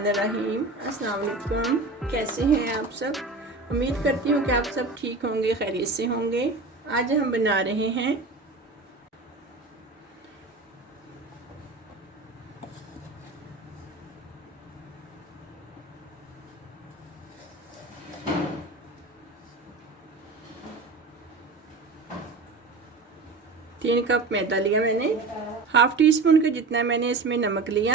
बिस्मिल्लाहिर्रहमानिर्रहीम। अस्सलाम वालेकुम। कैसे हैं आप सब? उम्मीद करती हूँ कि आप सब ठीक होंगे, खैरियत से होंगे। आज हम बना रहे हैं तीन कप मैदा लिया मैंने, हाफ टी स्पून के जितना मैंने इसमें नमक लिया,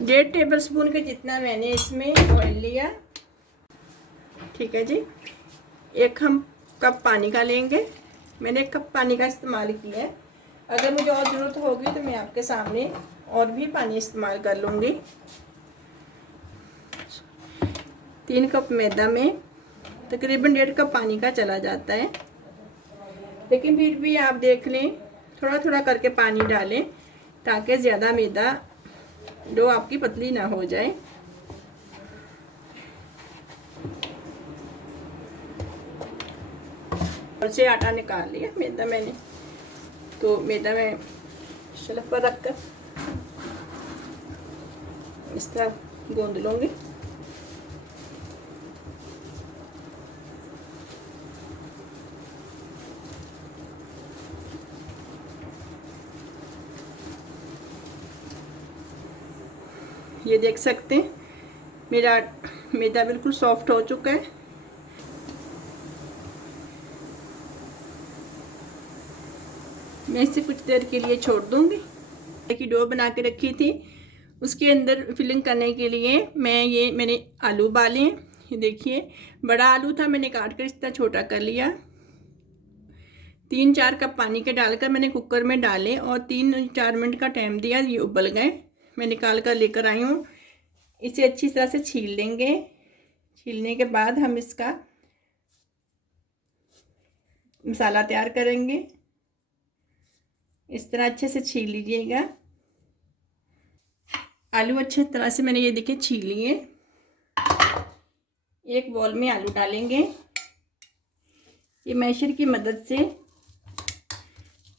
1.5 टेबल स्पून के जितना मैंने इसमें ऑयल लिया। ठीक है जी। 1 हम कप पानी का लेंगे। मैंने 1 कप पानी का इस्तेमाल किया है। अगर मुझे और ज़रूरत होगी तो मैं आपके सामने और भी पानी इस्तेमाल कर लूँगी। 3 कप मैदा में तकरीबन 1.5 कप पानी का चला जाता है, लेकिन फिर भी आप देख लें, थोड़ा थोड़ा करके पानी डालें ताकि ज़्यादा मैदा डो आपकी पतली ना हो जाए। और से आटा निकाल लिया मैदा मैंने, तो मैदा मैं शेल्फ पर रखकर इस तरह गूंद लूँगी। ये देख सकते हैं मेरा मैदा बिल्कुल सॉफ्ट हो चुका है। मैं इसे कुछ देर के लिए छोड़ दूंगी। की डो बना के रखी थी, उसके अंदर फिलिंग करने के लिए मैंने आलू उबाले हैं। ये देखिए, बड़ा आलू था, मैंने काट कर इस तरह छोटा कर लिया। 3-4 कप पानी के डालकर मैंने कुकर में डाले और 3-4 मिनट का टाइम दिया। ये उबल गए, मैं निकाल कर लेकर आई हूँ। इसे अच्छी तरह से छील लेंगे। छीलने के बाद हम इसका मसाला तैयार करेंगे। इस तरह अच्छे से छील लीजिएगा। आलू अच्छे तरह से मैंने ये देखिए छील लिए। एक बॉल में आलू डालेंगे। ये मैशर की मदद से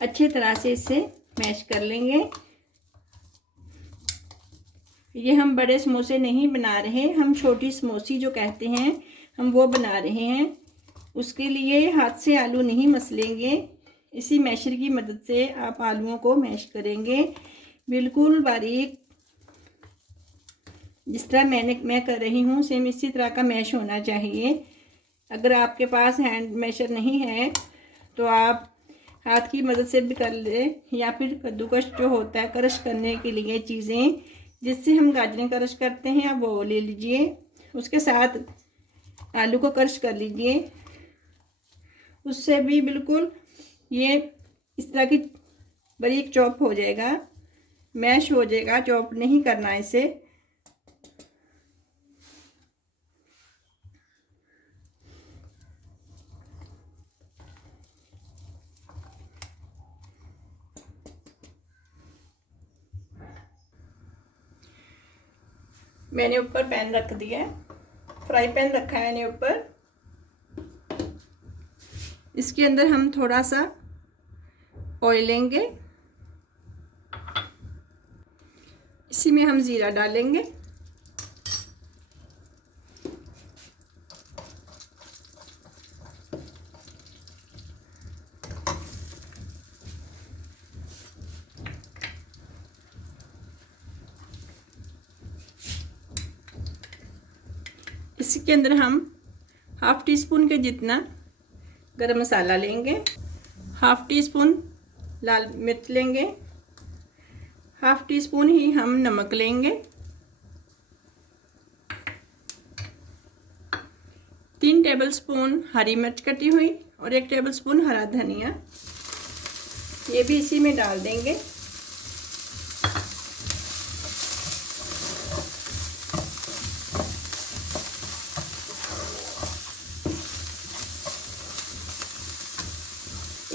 अच्छी तरह से इसे मैश कर लेंगे। ये हम बड़े समोसे नहीं बना रहे, हम छोटी समोसी जो कहते हैं हम वो बना रहे हैं। उसके लिए हाथ से आलू नहीं मसलेंगे, इसी मैशर की मदद से आप आलूओं को मैश करेंगे बिल्कुल बारीक। जिस तरह मैं कर रही हूँ सेम इसी तरह का मैश होना चाहिए। अगर आपके पास हैंड मैशर नहीं है तो आप हाथ की मदद से भी कर ले, या फिर कद्दूकश जो होता है क्रश करने के लिए चीज़ें जिससे हम गाजरें क्रश करते हैं आप वो ले लीजिए, उसके साथ आलू को क्रश कर लीजिए। उससे भी बिल्कुल ये इस तरह की बारीक चॉप हो जाएगा, मैश हो जाएगा। चॉप नहीं करना इसे। मैंने ऊपर पैन रख दिया है, फ्राई पैन रखा है मैंने ऊपर। इसके अंदर हम थोड़ा सा ऑयल लेंगे, इसी में हम ज़ीरा डालेंगे। इसके अंदर हम हाफ टी स्पून के जितना गरम मसाला लेंगे, हाफ टी स्पून लाल मिर्च लेंगे, हाफ टी स्पून ही हम नमक लेंगे, 3 टेबल स्पून हरी मिर्च कटी हुई और 1 टेबल स्पून हरा धनिया, ये भी इसी में डाल देंगे।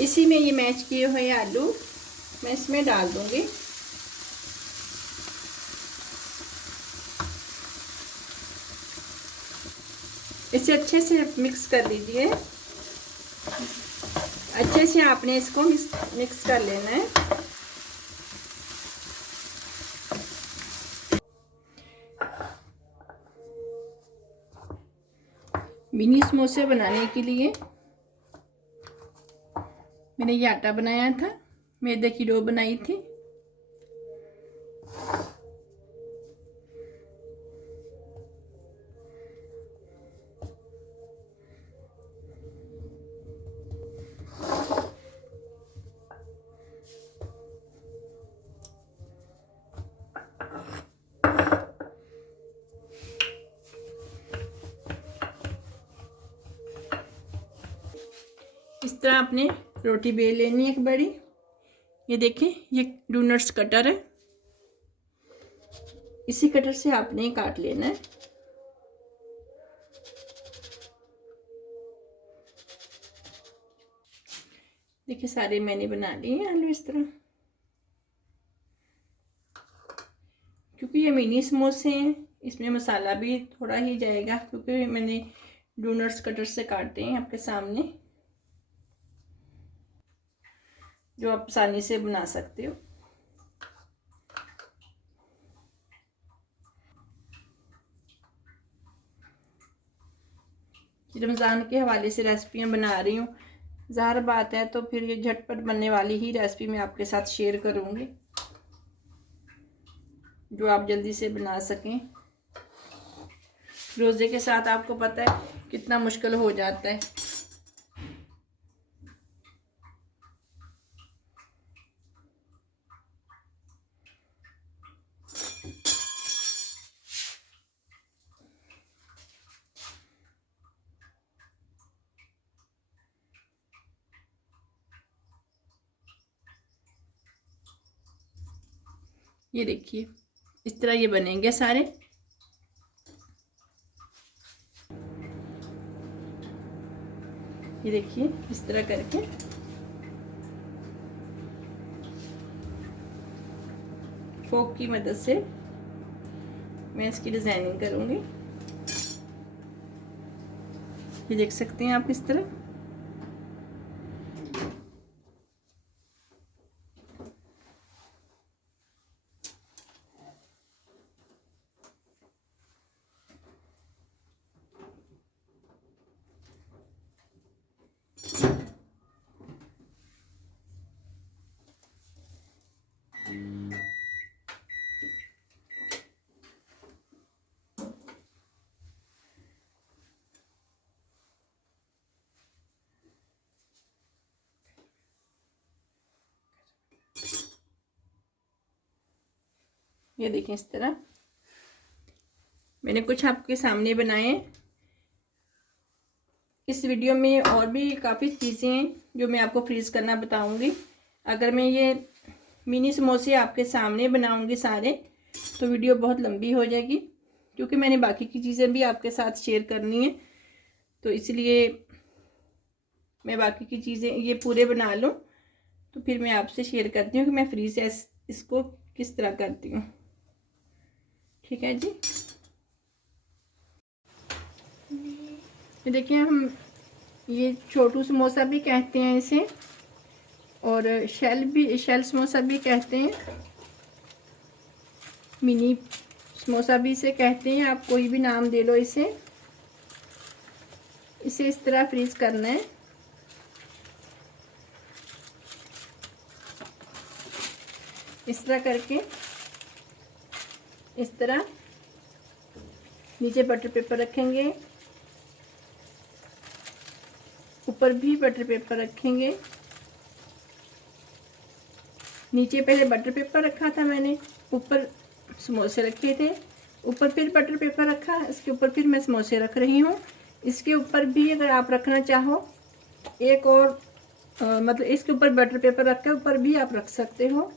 इसी में ये मैश किए हुए आलू मैं इसमें डाल दूंगी। इसे अच्छे से मिक्स कर लीजिए। अच्छे से आपने इसको मिक्स कर लेना है। मिनी समोसे बनाने के लिए मैंने ये आटा बनाया था, मैदे की डो बनाई थी। इस तरह आपने रोटी बेल लेनी है एक बड़ी। ये देखें, ये डोनट्स कटर है, इसी कटर से आपने काट लेना है। देखिए सारे मैंने बना लिए हैं आलू इस तरह। क्योंकि ये मिनी समोसे हैं, इसमें मसाला भी थोड़ा ही जाएगा, क्योंकि मैंने डोनट्स कटर से काटे हैं आपके सामने, जो आप आसानी से बना सकते हो। रमज़ान के हवाले से रेसिपियाँ बना रही हूँ, ज़ाहिर बात है, तो फिर ये झटपट बनने वाली ही रेसिपी मैं आपके साथ शेयर करूँगी, जो आप जल्दी से बना सकें। रोज़े के साथ आपको पता है कितना मुश्किल हो जाता है। ये देखिए इस तरह ये बनेंगे सारे। ये देखिए इस तरह करके फोक की मदद से मैं इसकी डिज़ाइनिंग करूँगी। ये देख सकते हैं आप इस तरह। ये देखें इस तरह मैंने कुछ आपके सामने बनाए। इस वीडियो में और भी काफ़ी चीज़ें हैं जो मैं आपको फ्रीज करना बताऊंगी। अगर मैं ये मिनी समोसे आपके सामने बनाऊंगी सारे, तो वीडियो बहुत लंबी हो जाएगी, क्योंकि मैंने बाकी की चीज़ें भी आपके साथ शेयर करनी है, तो इसलिए मैं बाकी की चीज़ें ये पूरे बना लूँ, तो फिर मैं आपसे शेयर करती हूँ कि मैं फ्रीज इसको किस तरह करती हूँ। ठीक है जी। ये देखिए, हम ये छोटू समोसा भी कहते हैं इसे, और शेल समोसा भी कहते हैं, मिनी समोसा भी इसे कहते हैं, आप कोई भी नाम दे लो इसे। इसे इस तरह फ्रीज करना है। इस तरह करके इस तरह नीचे बटर पेपर रखेंगे, ऊपर भी बटर पेपर रखेंगे। नीचे पहले बटर पेपर रखा था मैंने, ऊपर समोसे रखे थे, ऊपर फिर बटर पेपर रखा, इसके ऊपर फिर मैं समोसे रख रही हूँ। इसके ऊपर भी अगर आप रखना चाहो एक और मतलब इसके ऊपर बटर पेपर रख के ऊपर भी आप रख सकते हो।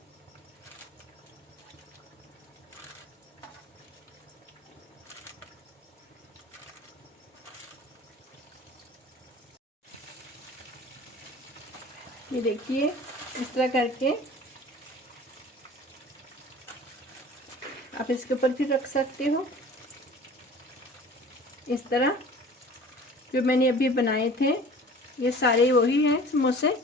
ये देखिए इस तरह करके आप इसके ऊपर भी रख सकते हो। इस तरह जो मैंने अभी बनाए थे ये सारे वही हैं समोसे।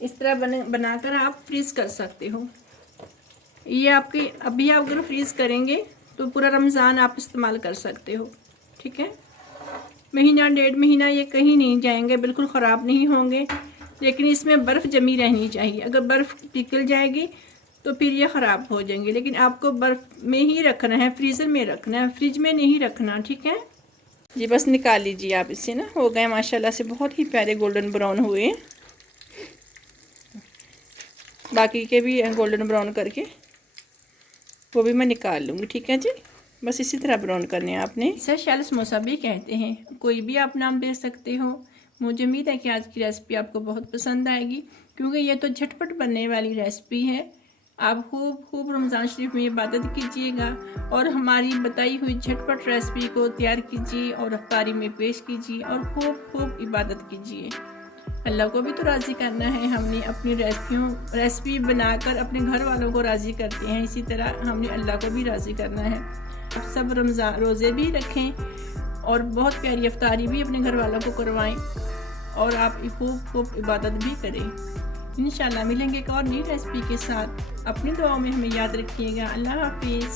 इस तरह बनाकर आप फ्रीज कर सकते हो। ये आपके अभी आप अगर फ्रीज़ करेंगे तो पूरा रमज़ान आप इस्तेमाल कर सकते हो। ठीक है, महीना 1.5 महीना ये कहीं नहीं जाएंगे, बिल्कुल ख़राब नहीं होंगे। लेकिन इसमें बर्फ़ जमी रहनी चाहिए, अगर बर्फ़ पिघल जाएगी तो फिर ये ख़राब हो जाएंगे। लेकिन आपको बर्फ़ में ही रखना है, फ्रीज़र में रखना है, फ्रिज में नहीं रखना। ठीक है जी, बस निकाल लीजिए आप इससे ना। हो गए माशाल्लाह से बहुत ही प्यारे गोल्डन ब्राउन हुए। बाकी के भी गोल्डन ब्राउन करके वो भी मैं निकाल लूँगी। ठीक है जी, बस इसी तरह ब्राउन करने हैं आपने। इसे शैल समोसा भी कहते हैं, कोई भी आप नाम दे सकते हो। मुझे उम्मीद है कि आज की रेसिपी आपको बहुत पसंद आएगी, क्योंकि ये तो झटपट बनने वाली रेसिपी है। आप खूब रमज़ान शरीफ में इबादत कीजिएगा और हमारी बताई हुई झटपट रेसिपी को तैयार कीजिए और अफ्तारी में पेश कीजिए और खूब इबादत कीजिए। अल्लाह को भी तो राज़ी करना है। हमने अपनी रेसिपी बनाकर अपने घर वालों को राज़ी करते हैं, इसी तरह हमने अल्लाह को भी राज़ी करना है। अब सब रमज़ान रोज़े भी रखें और बहुत प्यारी अफ्तारी भी अपने घर वालों को करवाएं और आप खूब इबादत भी करें। इंशाल्लाह मिलेंगे एक और नई रेसिपी के साथ। अपनी दुआओं में हमें याद रखिएगा। अल्लाह हाफिज़।